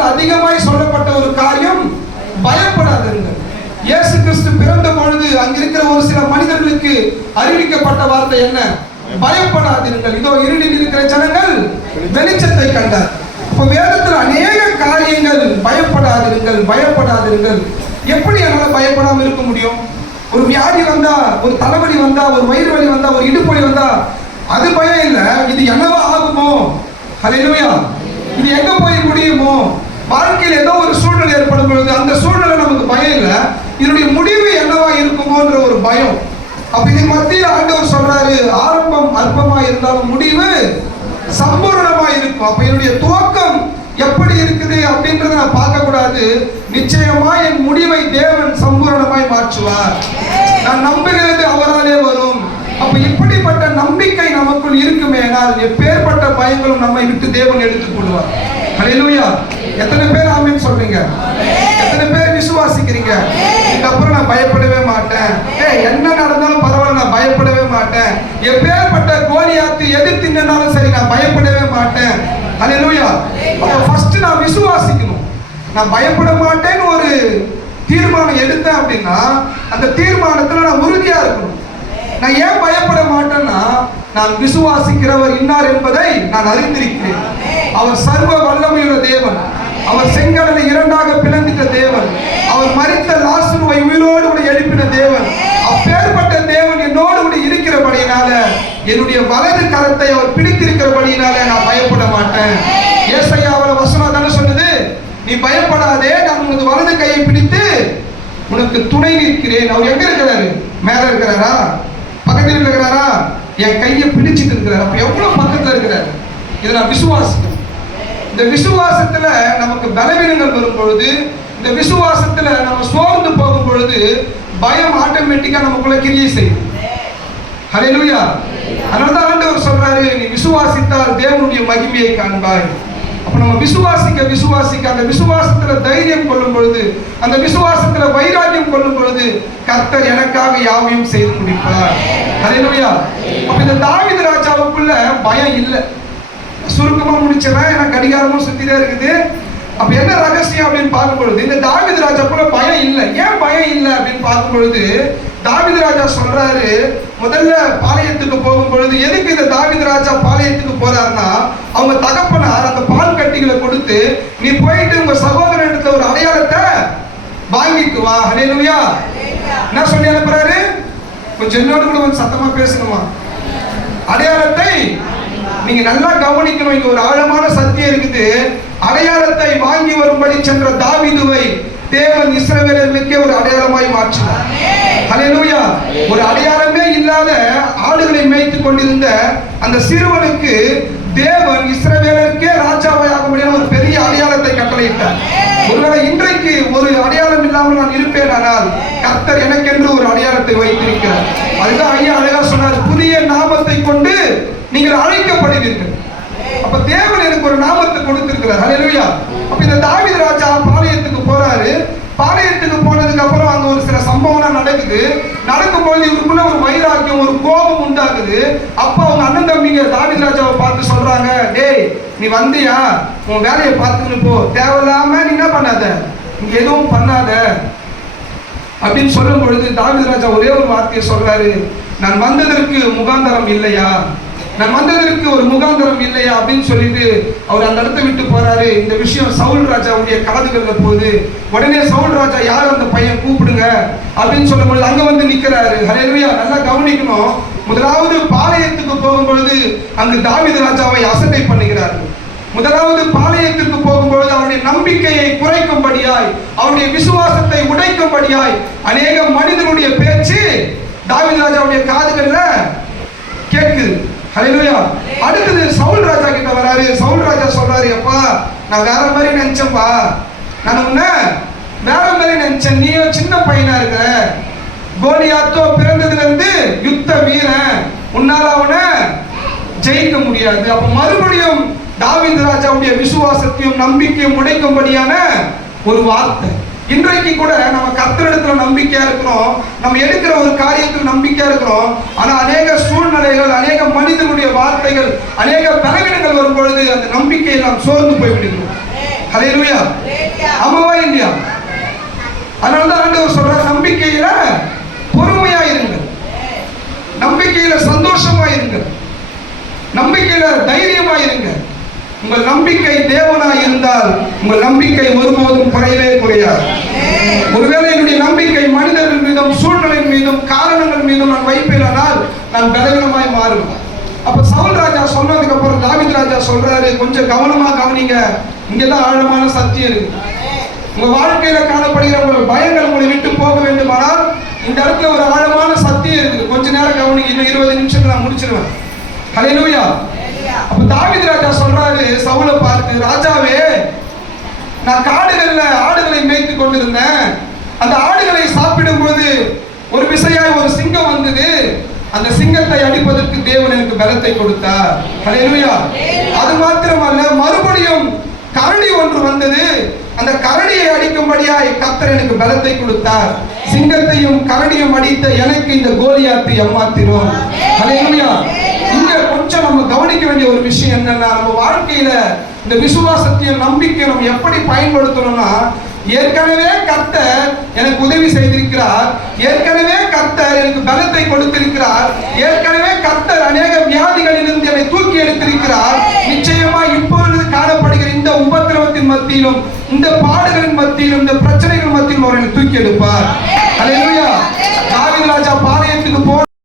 வேதத்தில் அதிகமாய் சொல்லப்பட்ட ஒரு காரியம் பயப்படாதீர்கள். இயேசு கிறிஸ்து பிறந்த பொழுது அங்க இருக்கிற ஒரு சில மனிதர்களுக்கு அறிவிக்கப்பட்ட வார்த்தை என்ன? பயப்படாதீர்கள். இதோ இருளில் இருக்கிற ஜனங்கள் வெளிச்சத்தை கண்டார். இப்போ வேதத்தில் அநேக காரியங்கள் பயப்படாதீர்கள் பயப்படாதீர்கள். எப்படி என்னால பயப்படாமல் இருக்க முடியும்? ஒரு வியாதி வந்தா ஒரு தலைவலி வந்தா ஒரு வயிறு வலி வந்தா ஒரு இடுப்பொலி வந்தா அது பயம் இல்லை. இது என்னவா ஆகுமோ? அது இது எங்க போய் முடியுமோ? வாழ்க்கையில் ஏதோ ஒரு சூழ்நிலை ஏற்படும் பொழுது அந்த சூழ்நிலை நமக்கு பயம் இல்லை. இதனுடைய முடிவு என்னவா இருக்குமோன்ற ஒரு பயம். அப்ப இது மத்தியில் ஆண்டவர் சொல்றாரு ஆரம்பம் அற்பமா இருந்தாலும் முடிவு சம்பூர்ணமா இருக்கும். அப்ப என்னுடைய துவக்கம் எப்படி இருக்குது அப்படின்றத நான் பார்க்க கூடாது நிச்சயமா என் முடிவை தேவன் சம்பூரணமாய் மாற்றுவார். நான் நம்புகிறது அவராலே வரும். அப்ப இப்படிப்பட்ட நம்பிக்கை நமக்குள் இருக்குமேனால் எப்பேற்பட்ட பயங்களும் நம்மை விட்டு தேவன் எடுத்துக் கொள்வார். அலையிலுயா எத்தனை பேர் ஆமென் சொல்றீங்க? எத்தனை பேர் விசுவாசிக்கிறீங்க? இதுக்கப்புறம் நான் பயப்படவே மாட்டேன். ஏய் என்ன நடந்தாலும் பரவாயில்ல நான் பயப்படவே மாட்டேன். எப்பேற்பட்ட கோலியாத்து எதிர்த்து நின்னாலும் சரி நான் பயப்படவே மாட்டேன். ஹalleluya அப்ப ஃபர்ஸ்ட் நான் விசுவாசிக்கணும். நான் பயப்பட மாட்டேன்னு ஒரு தீர்மானம் எடுத்தேன் அப்படின்னா அந்த தீர்மானத்துல நான் உறுதியா இருக்கணும். நான் ஏன் பயப்பட மாட்டேன்னா நான் விசுவாசிக்கிறவர் இன்னார் என்பதை நான் அறிந்திருக்கிறேன். அவர் சர்வ வல்லமையுள்ள தேவன். அவர் செங்கடலை இரண்டாக பிளந்திட்ட தேவன். அவர் மறித்த லாசுவை உயிரோடு கூட எழுப்பின தேவன். அப்பேற்பட்ட தேவன் என்னோடு கூட இருக்கிறபடியினால என்னுடைய வலது கரத்தை அவர் பிடித்திருக்கிறபடியினால நான் பயப்பட மாட்டேன். ஏசையா அவளை வசனம் தானே சொன்னது நீ பயப்படாதே நான் உனது வலது கையை பிடித்து உனக்கு துணை நிற்கிறேன். அவர் எங்க இருக்கிறாரு? மேல இருக்கிறாரா? பக்கத்தில் இருக்கிறாரா? என் கையை பிடிச்சிட்டு இருக்கிறார். அப்ப எவ்வளவு பக்கத்துல இருக்கிறார்? இதை நான் இந்த விசுவாசத்துல நமக்கு பலவீனங்கள் வரும் பொழுது இந்த விசுவாசத்துல நம்ம சோர்ந்து போகும் பொழுது பயம் ஆட்டோமேட்டிக்கா நமக்குள்ள கிரியை செய்யும். ஹலெலுயா அதனாலதான் ஆண்டவர் சொல்றாரு நீ விசுவாசித்தால் தேவனுடைய மகிமையை காண்பாய். அப்ப நம்ம விசுவாசிக்க விசுவாசிக்க அந்த விசுவாசத்துல தைரியம் கொள்ளும் பொழுது அந்த விசுவாசத்துல வைராக்கியம் கொள்ளும் பொழுது கர்த்தர் எனக்காக யாவையும் செய்து முடிப்பார். ஹalleluya அப்ப இந்த தாவித ராஜாவுக்குள்ள பயம் இல்லை. சுருக்கமா முடிச்சிடறேன். ஏன்னா கடிகாரமும் சுத்திட்டே இருக்குது. அப்ப என்ன ரகசியம் அப்படின்னு பார்க்கும் பொழுது இந்த ராஜா கூட பயம் இல்லை. ஏன் பயம் இல்லை அப்படின்னு பார்க்கும் பொழுது தாவீது ராஜா சொல்றாரு முதல்ல பாளையத்துக்கு போகும் பொழுது எதுக்கு இந்த தாவீது ராஜா பாளையத்துக்கு போறாருன்னா அவங்க தகப்பனார் அந்த பால் கட்டிகளை கொடுத்து நீ போயிட்டு உங்க எடுத்த ஒரு அடையாளத்தை வாங்கிக்கு வா. ஹalleluya. என்ன சொல்லி அனுப்புறாரு? கொஞ்சம் என்னோட கூட கொஞ்சம் சத்தமா பேசணுமா? அடையாளத்தை நீங்க நல்லா கவனிக்கணும் இங்க ஒரு ஆழமான சத்தியம் இருக்குது. அடையாளத்தை வாங்கி வரும்படி சென்ற தாவிதுவை தேவன் இஸ்ரவேலர்களுக்கே ஒரு அடையாளமாய் மாற்றினார். ஹalleluya. ஒரு அடையாளமே இல்லாத ஆடுகளை மேய்த்து கொண்டிருந்த அந்த சிறுவனுக்கு தேவன் இஸ்ரவேலருக்கே ராஜாவை ஆக முடியாத ஒரு பெரிய அடையாளத்தை கட்டளையிட்டார். ஒருவேளை இன்றைக்கு ஒரு அடையாளம் இல்லாமல் நான் இருப்பேன் ஆனால் கர்த்தர் எனக்கென்று ஒரு அடையாளத்தை வைத்திருக்கிறார். அதுதான் ஐயா அழகா சொன்னார் புதிய நாமத்தை கொண்டு நீங்கள் அழைக்கப்படுவீர்கள். அப்ப தேவன் எனக்கு ஒரு நாமத்தை கொடுத்திருக்கிறார். ஹalleluya அப்ப இந்த தாவித ராஜா பாளையத்துக்கு போறாரு. பாளையத்துக்கு போனதுக்கு அப்புறம் அங்க ஒரு சில சம்பவம்லாம் நடக்குது. நடக்கும்போது இவருக்குள்ள ஒரு வைராக்கியம் ஒரு கோபம் உண்டாகுது. அப்ப அவங்க அண்ணன் தம்பிங்க தாவித ராஜாவை பார்த்து சொல்றாங்க டேய் நீ வந்தியா? உன் வேலையை பார்த்துன்னு போ. தேவையில்லாம நீ என்ன பண்ணாத? நீ எதுவும் பண்ணாத. அப்படின்னு சொல்லும் பொழுது தாவித ராஜா ஒரே ஒரு வார்த்தையை சொல்றாரு நான் வந்ததற்கு முகாந்தரம் இல்லையா? நான் வந்ததற்கு ஒரு முகாந்தரம் இல்லையா அப்படின்னு சொல்லிட்டு அவர் அந்த இடத்தை விட்டு போறாரு. இந்த விஷயம் சவுல் ராஜாவுடைய காதுகள்ல போகுது. உடனே சவுல் ராஜா யார் அந்த பையன்? கூப்பிடுங்க. அப்படின்னு சொல்லும்போது அங்க வந்து நிக்கிறாரு. ஹalleluya. நல்லா கவனிக்கணும். முதலாவது பாளையத்துக்கு போகும்பொழுது அங்கு தாவித ராஜாவை அசட்டை பண்ணுகிறார்கள் முதலாவது பாளையத்திற்கு போகும்பொழுது அவருடைய நம்பிக்கையை குறைக்கும்படியாய் அவருடைய விசுவாசத்தை உடைக்கும்படியாய் அநேக மனிதனுடைய பேச்சு தாவித ராஜாவுடைய காதுகள்ல ஹalleluya அடுத்தது சவுல் ராஜா கிட்ட வராரு. சவுல் ராஜா சொல்றாரு அப்பா நான் வேற மாதிரி நினைச்சேன்ப்பா நான் உன்ன வேற மாதிரி நினைச்சேன். நீயும் சின்ன பையனா இருக்கிற. கோலியாத்தோ பிறந்ததுல இருந்து யுத்த வீரன். உன்னால அவனை ஜெயிக்க முடியாது. அப்ப மறுபடியும் தாவீது ராஜாவுடைய விசுவாசத்தையும் நம்பிக்கையும் உடைக்கும்படியான ஒரு வார்த்தை. இன்றைக்கு கூட நம்ம கர்த்தரிடத்துல நம்பிக்கையா இருக்கிறோம். நம்ம எடுக்கிற ஒரு காரியத்தில் நம்பிக்கையா இருக்கிறோம். ஆனா அநேக சூழ்நிலைகள் அநேக மனிதனுடைய வார்த்தைகள் அநேக பலவீனங்கள் வரும் பொழுது அந்த நம்பிக்கையை நாம் சோர்ந்து போய் விடுகிறோம். ஆமாவா இல்லையா? அதனாலதான் ஆண்டவர் சொல்றார் நம்பிக்கையில பொறுமையா இருங்கள் நம்பிக்கையில சந்தோஷமா இருங்கள் நம்பிக்கையில தைரியமா இருங்க. உங்கள் நம்பிக்கை தேவனா இருந்தால் உங்கள் நம்பிக்கை ஒருபோதும் குறையவே குறையாது. ஒருவேளை என்னுடைய நம்பிக்கை மனிதர்கள் மீதும் சூழ்நிலையின் மீதும் காரணங்கள் மீதும் நான் வைப்பேனால் நான் பலவீனமாய் மாறுவேன். அப்ப சவுல் ராஜா சொன்னதுக்கு அப்புறம் தாவித் ராஜா சொல்றாரு கொஞ்சம் கவனமா கவனிங்க. இங்கெல்லாம் ஆழமான சத்தியம் இருக்கு. உங்க வாழ்க்கையில காணப்படுகிற உங்கள் பயங்கள் உங்களை விட்டு போக வேண்டுமானால் இந்த இடத்துல ஒரு ஆழமான சத்தியம் இருக்குது. கொஞ்ச நேரம் கவனிங்க இன்னும் இருபது நிமிஷத்துல நான் முடிச்சிருவேன். ஹalleluya அப்ப தாவித் ராஜா சொல்றாரு சவுலை பார்த்து ராஜாவே நான் காடுகளில் ஆடுகளை மேய்த்து கொண்டிருந்தேன். அந்த ஆடுகளை சாப்பிடும்போது ஒரு விசையாய் ஒரு சிங்கம் வந்தது. அந்த சிங்கத்தை அடிப்பதற்கு தேவன் எனக்கு பலத்தை கொடுத்தார். ஹalleluya அது மாத்திரமல்ல மறுபடியும் கரடி ஒன்று வந்தது. அந்த கரடியை அடிக்கும்படியாய் கத்தர் எனக்கு பலத்தை கொடுத்தார். சிங்கத்தையும் கரடியும் அடித்த எனக்கு இந்த கோலியாத்து ஏமாத்திரும் ஹalleluya கொஞ்சம் நம்ம கவனிக்க வேண்டிய ஒரு விஷயம் என்னன்னா நம்ம வாழ்க்கையில இந்த விசுவாசத்தையும் நம்பிக்கையும் நம்ம எப்படி பயன்படுத்தணும்னா ஏற்கனவே கர்த்தர் எனக்கு உதவி செய்திருக்கிறார் ஏற்கனவே கர்த்தர் எனக்கு பலத்தை கொடுத்திருக்கிறார் ஏற்கனவே கர்த்தர் அநேக வியாதிகளிலிருந்து என்னை தூக்கி எடுத்திருக்கிறார். நிச்சயமா இப்பொழுது காணப்படுகிற இந்த உபத்திரவத்தின் மத்தியிலும் இந்த பாடுகளின் மத்தியிலும் இந்த பிரச்சனைகள் மத்தியிலும் அவர் தூக்கி எடுப்பார். ஹalleluya